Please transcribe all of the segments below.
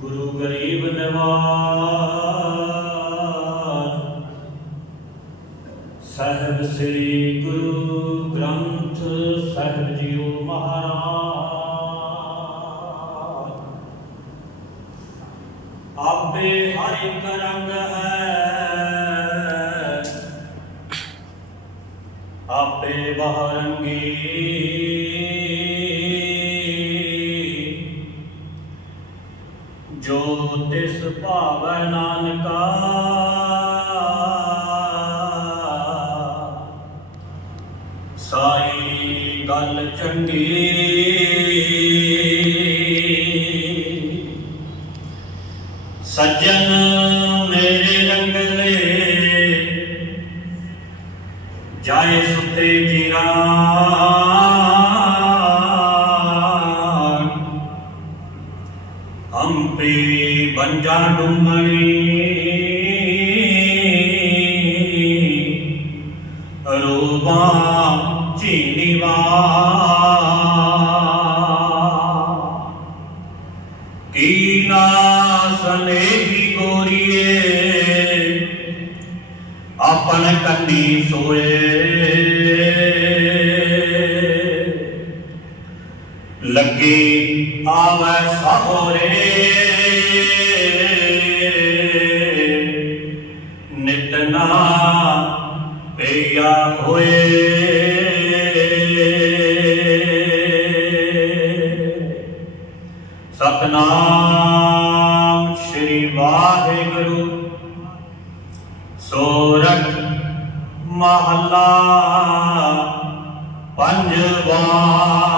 ਗੁਰੂ ਗਰੀਬ ਨਿਵਾਜ। ਸਾਹਿਬ ਸ੍ਰੀ ਗੁਰੂ ਗ੍ਰੰਥ ਸਾਹਿਬ ਜੀਓ ਮਹਾਰਾਜ। ਆਪੇ ਹਰ ਇੱਕ ਰੰਗ ਹੈ। ਆਪੇ ਬਹਰੰਗੀ ਤਿਸ ਭਾਵੈ ਨਾਨਕਾ। ਸਾਈ ਗੱਲ ਚੰਗੀ। ਸੱਜਣ ਮੇਰੇ ਰੰਗਲੇ ਜਾਏ ਸੁਤੇ ਜੀਰਾ। ਹੰਪੀ ਬੰਜਾ ਡੁੰਮਣੀ ਰੂਪਾ ਚੀਨੀਵਾ। ਕੀ ਨਾਸਨੇ ਕੀ ਗੋਰੀਏ ਆਪਨ ਕੰਨੀ ਸੋਏ। ਲੱਗੀ ਆਵੈ ਸਹੋਰੇ। ਨਿਤਨਾ ਪਿਆ ਹੋਏ। ਸਤਨਾਮ ਸ੍ਰੀ ਵਾਹਿਗੁਰੂ। ਸੋਰਠ ਮਹੱਲਾ ਪੰਜਵਾ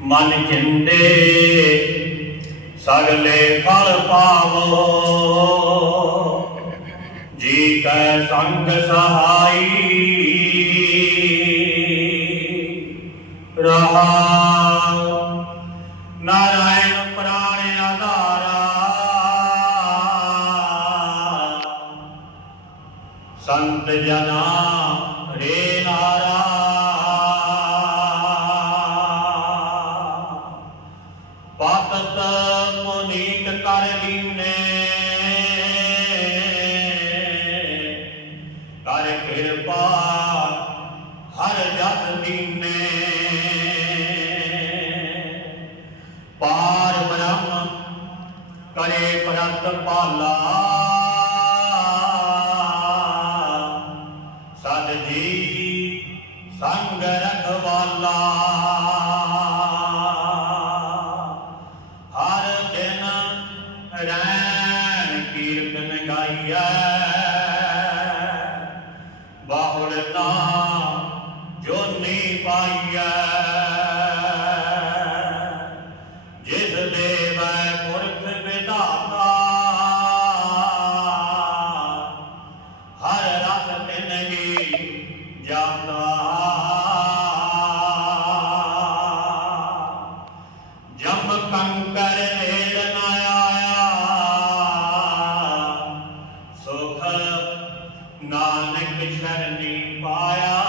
ਮਨ ਚਿੰਦੇ ਸਗਲੇ ਫਲ ਪਾਵੋ। ਜੀ ਕੈ ਸੰਗ ਸਹਾਈ ਰਹਾ। ਨਾਰਾਇਣ ਪ੍ਰਾਣ ਆਧਾਰਾ। ਸੰਤ ਜਨਾ ਕਰ ਕਿਰਪਾ ਹਰ ਜਸ ਦੀਨੇ। ਪਾਰ ਬ੍ਰਹਮ ਕਰੇ ਪ੍ਰਤ ਪਾਲਾ। ਨਾਨਕ